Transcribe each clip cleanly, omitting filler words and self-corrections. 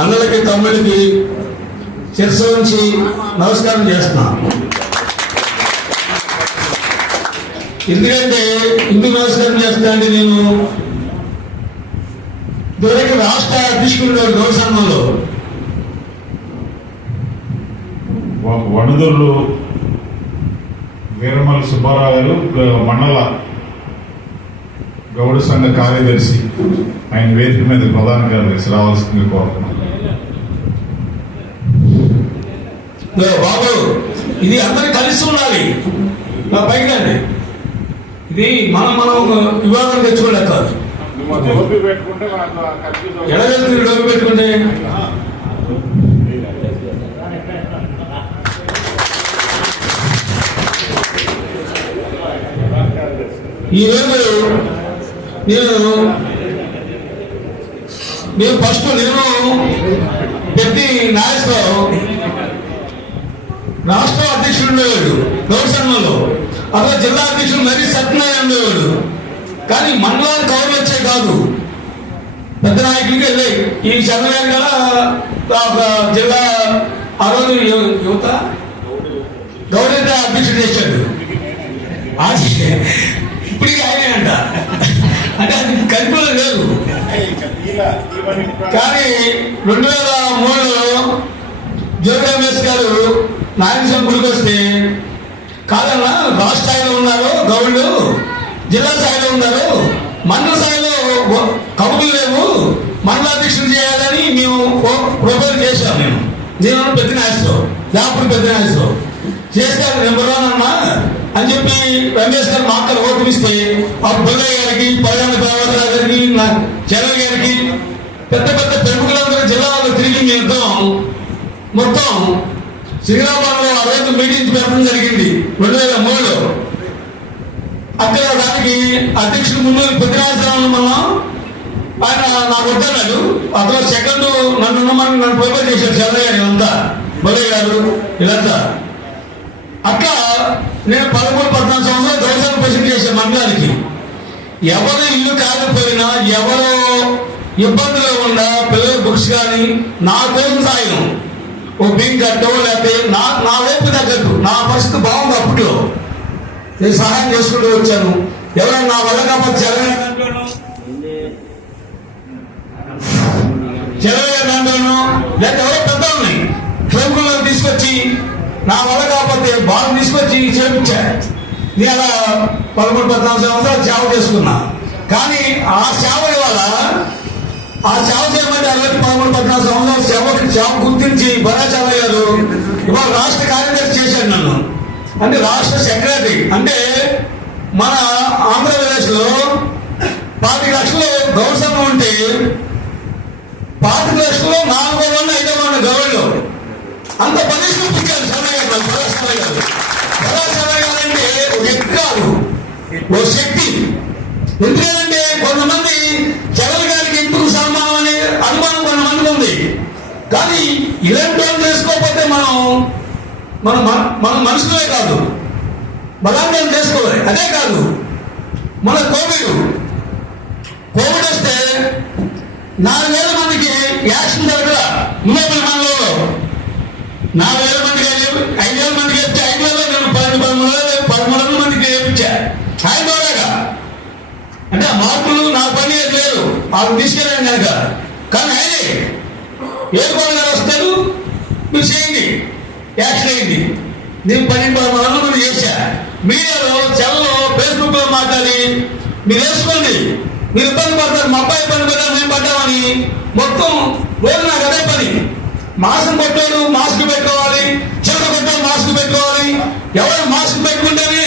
అన్నలకి తమ్ముడికి శిరస్సు నుంచి నమస్కారం చేస్తున్నాను. ఎందుకంటే ఇందుకు నమస్కారం చేస్తానంటే నేను ఇదివరకు రాష్ట్ర అధ్యక్షుడు గౌరసంలో వణుదూరు వీరమల్లి సుబ్బారావు గారు మండల గౌడ సంఘ కార్యదర్శి, ఆయన వేదిక మీద ప్రధాన కార్యదర్శి రావాల్సింది కోరుతున్నాను. బాబు ఇది అందరూ కలిసి ఉండాలి. నా పైకి ఇది మనం వివాదం తెచ్చుకోలేక కాదు. ఎలా వెళ్తుంది డబ్బు పెట్టుకుంటే? ఈరోజు నేను ఫస్ట్ పెద్ద నాయకుడు రాష్ట్ర అధ్యక్షుడు ఉండేవాడు గౌరసంలో, అలా జిల్లా అధ్యక్షుడు మరీ సత్యనారాయణ ఉండేవాడు. కానీ మండలానికి కౌరులు వచ్చే కాదు, పెద్ద నాయకులకి వెళ్ళాయి. ఈ చంద్రబాబు గల జిల్లా ఆ రోజు యువత గౌరవ అధ్యక్షుడు చేశాడు. ఇప్పటికీ ఆయనే అంట, అంటే అది కల్పన లేదు. కానీ 2003లో జ్యోతి రమేష్ గారు నారాయణ గుడికి వస్తే కాదన్నా రాష్ట్ర స్థాయిలో ఉన్నారు గౌళ్ళు, జిల్లా స్థాయిలో ఉన్నారు, మండల స్థాయిలో కబుర్లు లేవు, మండలాధ్యక్షులు చేయాలని మేము ప్రపోజ్ చేశాం. నేను పెద్ద నాయకుడు, జాపూర్ పెద్ద నాయకుడు చేస్తారు నెంబర్ 1 అన్నా అని చెప్పి రమేష్ గారు మాటలు ఓపిస్తే అప్పుడు బొల్లయ్య గారికి, పదవి దేవతరావు గారికి, చెరవ గారికి, పెద్ద పెద్ద ప్రముఖులందరూ జిల్లాలో తిరిగి మేము మొత్తం శ్రీరామాలో ఆ రోజు మీటింగ్ పెట్టడం జరిగింది 2003లో. అక్కడ దానికి అధ్యక్షుడు ముందు పెద్దరాజరావు మనం ఆయన నాకు వద్దన్నాడు. అక్కడ సెకండ్ నన్ను ప్రపోజ్ చేశారు చెరవ గారు, అంతా బొల్లయ్య గారు ఇదంతా. అట్లా నేను 13-14 సంవత్సరాలు గౌరవ ప్రెసిడెంట్ చేశాను మండలానికి. ఎవరు ఇల్లు కాకపోయినా, ఎవరు ఇబ్బందులు ఉన్నా పిల్లల బుక్స్ కానీ నా కోసం సాయం ఓ బింగ్ కట్టో లేకపోతే నా వైపు తగ్గట్టు నా పరిస్థితి బాగుంది. అప్పట్లో నేను సహాయం చేసుకుంటూ వచ్చాను. ఎవరైనా నా వల్ల కాకపోతే చెరవే దాంట్లోనూ లేకపోతే ఎవరో పెద్ద ఉన్నాయి ప్రముఖులను తీసుకొచ్చి నా వల్ల కాకపోతే బాగా తీసుకొచ్చి చేపించారు. నేను అలా 13-14 సంవత్సరాలు సేవ చేసుకున్నా. కానీ ఆ సేవ వల్ల ఆ సేవ చేయమంటే 13-14 సంవత్సరాలు సేవ గుర్తించి భరాచార్య గారు ఇవాళ రాష్ట్ర కార్యదర్శి చేశాడు నన్ను. అంటే రాష్ట్ర సెక్రటరీ. అంటే మన ఆంధ్రప్రదేశ్ లో 25 లక్షలు గౌరవం ఉంటే 25 లక్షలు 4-5 గౌరవంలో అంత పనిష్మెంట్ ఇచ్చారు శర్మ గారు. శర్మ గారు అంటే ఒక వ్యక్తి కాదు, ఓ శక్తి. ఎందుకంటే కొంతమంది చంద్ర గారికి ఎందుకు సన్మానం అనే అనుమానం కొంతమందికి ఉంది. కానీ ఇలాంటి వాళ్ళు చేసుకోకపోతే మనం మనుషులే కాదు, బలాంతం చేసుకోవాలి. అదే కాదు, మన కోవిడ్ వస్తే 4,000 మందికి యాక్షన్ జరగల మున్నపల్లి మండలంలో 4,000 మందికి 5,000 మందికి వేస్తే 5,000 నేను 13,000 మందికి వేయించా. ఆయన ద్వారాగా అంటే ఆ మార్పులు నా పని లేదు, వాళ్ళు తీసుకెళ్ళాను కనుక. కానీ ఆయనే ఏర్పాటుగా వస్తారు, మీరు చేయండి, యాక్షన్ అయ్యింది. నేను 13,000 మంది చేశా. మీడియాలో చల్లో ఫేస్బుక్ లో మాట్లాడి మీరు వేసుకోండి, మీరు ఇబ్బంది పడతారు, మా అబ్బాయి ఇబ్బంది పడ్డారు, మేము పడ్డామని మొత్తం రోజు నాకు అదే పని. మాస్క్ కొట్టాడు, మాస్క్ పెట్టుకోవాలి, చెత్త కొట్టాడు, మాస్క్ పెట్టుకోవాలి. ఎవరు మాస్క్ పెట్టుకుంటేనే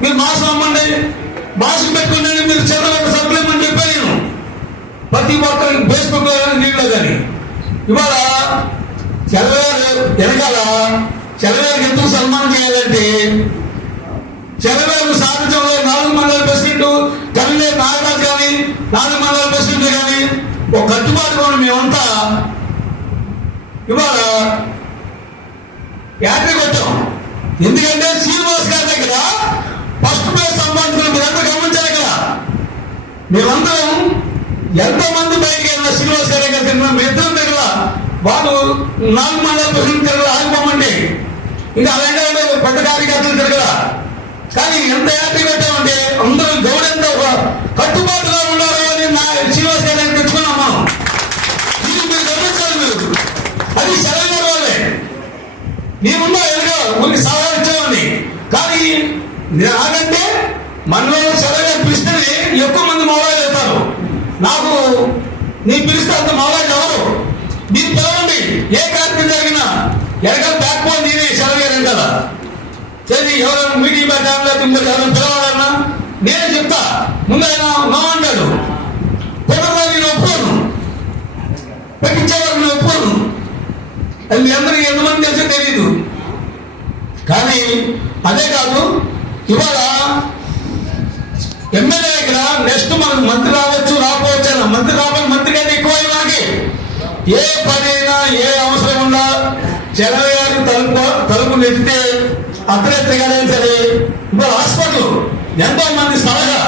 మీరు మాస్క్ అమ్మండి, మాస్క్ పెట్టుకుంటేనే మీరు చెత్త కొట్ట సప్లిమెంట్ చెప్పాను నేను ప్రతి ఒక్కరికి ఫేస్బుక్ లో నీళ్ళు. కానీ ఇవాళ చంద్రబాబు వెనకాల చంద్రబాబుకి ఎందుకు సన్మానం చేయాలంటే చంద్రబాబు సాధించడంలో 4 మండల ప్రెసిడెంట్ కన్వీనర్ నాగరాజు కానీ 4 మండల ప్రెసిడెంట్ కానీ ఒక కట్టుబాటు కూడా మేమంతా ఇవాళ యాత్ర కొట్టాం. ఎందుకంటే శ్రీనివాస్ గారి దగ్గర ఫస్ట్ ప్లేస్ సంపాదించిన మీరంతా గమనించారు కదా. మేమందరం ఎంతో మంది బయటికి వెళ్ళిన శ్రీనివాస్ గారి దగ్గర తిన్నా, మీ ఇద్దరు దగ్గర వాళ్ళు 4 మండల ప్రెసిడెంట్ తిరగల ఆగిపోమంటే ఇంకా అలాగే పెద్ద కార్యకర్తలు తిరగల. కానీ ఎంత యాక్టివ్ పెట్టామంటే అందరూ గౌడంతో ఒక కట్టుబాటుగా ఉండాలి అని నా శ్రీనివాస్ గారిని తెచ్చుకున్నాం మనం. ఇది మీరు గమనించాలి. మీరు అది సరైన వాళ్ళే మేమున్నా ఎదురుగా ఊరికి సలహా ఇచ్చామండి. కానీ నాకంటే మనలో సలహా పిలిస్తేనే ఎక్కువ మంది మౌలాలు వెళ్తారు. నాకు నీ పిలిస్తే అంత మౌలాలు ఎవరు మీరు పిలవండి. ఏ కార్యక్రమం జరిగినా ఎనకాల బ్యాక్ బోన్ నేనే సెలవు కదా. సరే ఎవరైనా మీటింగ్ పెట్టాలా ఎవరైనా పిలవాలన్నా నేనే చెప్తా. ముందు ఆయన నో అంటాడు. పిల్లలు నేను ఒప్పుకోను, పెట్టించేవారు నేను ఒప్పుకోను. అది మీ అందరికీ ఎంతమంది తెలిసో తెలీదు. కానీ అదే కాదు, ఇవాళ ఎమ్మెల్యే దగ్గర నెక్స్ట్ మనకు మంత్రి రావచ్చు రాకపోవచ్చు అన్న మంత్రి రావాలి. మంత్రి కంటే ఎక్కువ మనకి ఏ పనైనా ఏ అవసరం ఉన్నా చెలవ గారి తలుపు నెట్టితే అర్ధరాత్రిగానే సరే. ఇప్పుడు హాస్పిటల్ ఎంతో మంది సలహా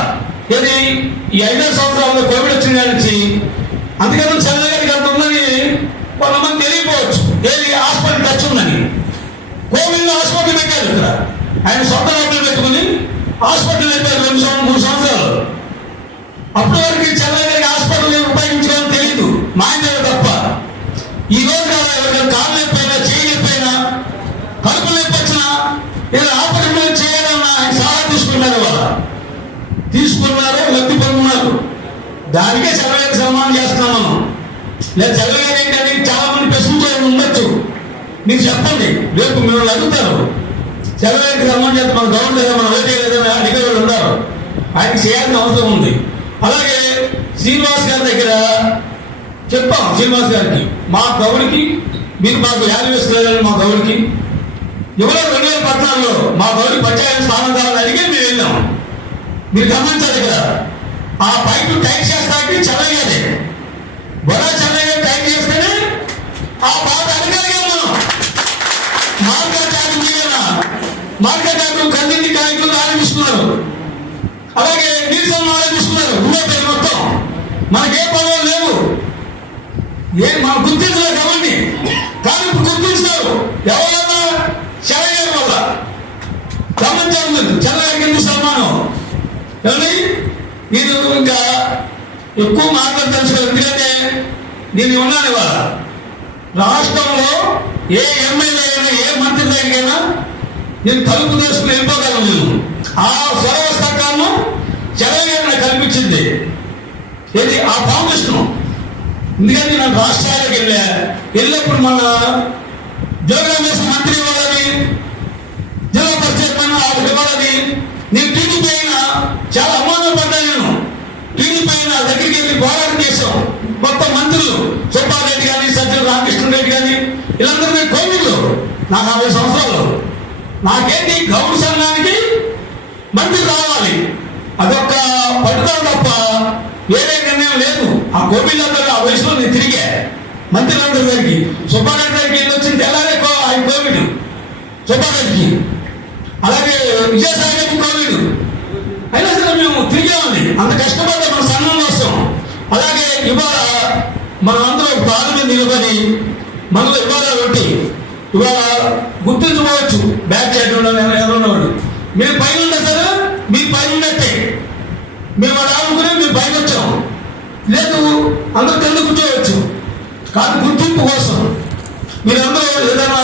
ఏది ఈ 5 సంవత్సరాల్లో కోవిడ్ వచ్చిన నుంచి అందుకని చెలవ గారికి అంత ఉందని కొంతమంది తెలియకపోవచ్చు. ఏది హాస్పిటల్ టచ్ ఉందని కోవిడ్ హాస్పిటల్ పెట్టారు. ఇక్కడ ఆయన సొంత హాస్పిటల్ పెట్టుకుని హాస్పిటల్ పెట్టారు 2-3 సంవత్సరాలు. అప్పటి వరకు చెలవ గారికి హాస్పిటల్ ఉపయోగించుకోవాలని తెలియదు మా ఆయన తప్ప. ఈ రోజు ఎవరికైనా కాళ్ళు నొప్పైనా చేయి నొప్పైనా కడుపు నొప్పి వచ్చినా ఏదైనా ఆపరేషన్ చేయాలన్నా ఆయన సలహా తీసుకున్నారు. వాళ్ళ తీసుకున్నారు, లబ్ధి పొందుతున్నారు. దానికే చెలవేకి సన్మానం చేస్తున్నాం మనం. లేదా చెలవేకి ఏంటంటే చాలా మంది ప్రశ్నించే ఉండొచ్చు. మీరు చెప్పండి, రేపు మిమ్మల్ని అడుగుతారు. చెలవేకి సన్మానం చేస్తే మన గవర్నమెంట్ మన ఓటే లేదని అడిగే వాళ్ళు ఉన్నారు. ఆయనకి చేయాల్సిన అవసరం ఉంది. అలాగే శ్రీనివాస్ గారి దగ్గర చెప్పాం. శ్రీనివాస్ గారికి మా గౌడికి మీరు మాకు యాభై వేసుకోలేదని మా గౌడికి ఎవరో 2014లో మా గౌడి పంచాయతీ స్థానం కావాలని అడిగి మేము వెళ్ళాం. మీరు గమనించాలి కదా. ఆ పైపు టైట్ చేస్తానికి చెలయ్యాలి. బడా చెలయ్య టైట్ చేస్తేనే ఆ బాధ అడగలిగాం మనం. మార్కెట్ కందింది కాయకులు ఆరంభిస్తున్నారు. అలాగే నీరు సొమ్ము ఆరంభిస్తున్నారు. ఊళ్ళో మొత్తం మనకే పనులు లేవు. మనం గుర్తించలేదు ఎవరిని. కానీ ఇప్పుడు గుర్తించారు. ఎవరన్నా చెలయ్య వల్ల గమనించాలి. మీరు చెలయ్యకి ఎందుకు సన్మానం ఏమండి? మీరు ఇంకా ఎక్కువ మాట్లాడతాను. ఎందుకంటే నేను ఉన్నాను ఇవాళ రాష్ట్రంలో ఏ ఎమ్మెల్యే అయినా ఏ మంత్రి దగ్గరైనా నేను తలుపు తీసుకుని వెళ్ళిపోగలను. నేను ఆ స్వరవస్థాన్ని చెలయ్య కల్పించింది. ఏది ఆ ఫౌండేషన్. ఎందుకంటే నేను రాష్ట్రాలకు వెళ్ళినప్పుడు మన జోగేశ్వర మంత్రి ఇవ్వాలని జిల్లా పరిషత్ ఆవిడ ఇవ్వాలని నేను టీడీపీ అయినా చాలా అవమానం పడ్డా. నేను టీడీపీ అయినా దగ్గరికి వెళ్ళి పోరాటం చేశాం. మొత్తం మంత్రులు సుబ్బారెడ్డి కానీ సజ్జల రామకృష్ణ రెడ్డి కానీ వీళ్ళందరూ కోవిడ్లో నాకు 50 సంవత్సరాలు. నాకేంటి గౌరవ సంఘానికి మంత్రి రావాలి అదొక పట్టుదల తప్ప వేరే నిర్ణయం లేదు. ఆ కోవిడ్ అందరూ ఆ వయసులో నేను తిరిగా మంత్రులందరి దగ్గరికి. సుబ్బారెడ్డి దగ్గరికి వెళ్ళి వచ్చింది తెల్లారే ఆయన కోవిడ్ సుబ్బారెడ్డికి. అలాగే విజయసాయి కోవిడ్. అయినా సరే మేము తిరిగామండి. అంత కష్టపడ్డా మన సంఘం కోసం. అలాగే ఇవాళ మనం అందరూ బాధ మీద నిలబడి మనలో ఇవాళ పెట్టి ఇవాళ గుర్తించుకోవచ్చు. బ్యాక్ సైడ్ ఎవరున్నవాడు మీరు పైన ఉండే సరే మీరు పైన ఉన్నట్టే. మేము అలా అనుకునే మీరు పైన వచ్చాం. లేదు అందరూ కింద కూర్చోవచ్చు. కానీ గుర్తింపు కోసం మీరందరూ ఏదైనా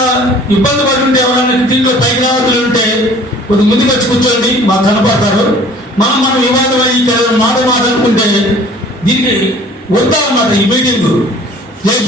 ఇబ్బంది పడుతుంటే ఎవరైనా దీంట్లో పైకి రావాల్సి ఉంటే కొద్ది ముందుకు వచ్చి కూర్చోండి. మాకు కనపడతారు. మనం వివాదం అయ్యి మాట అనుకుంటే దీనికి వద్దామన్నమాట ఈ మీటింగ్. జై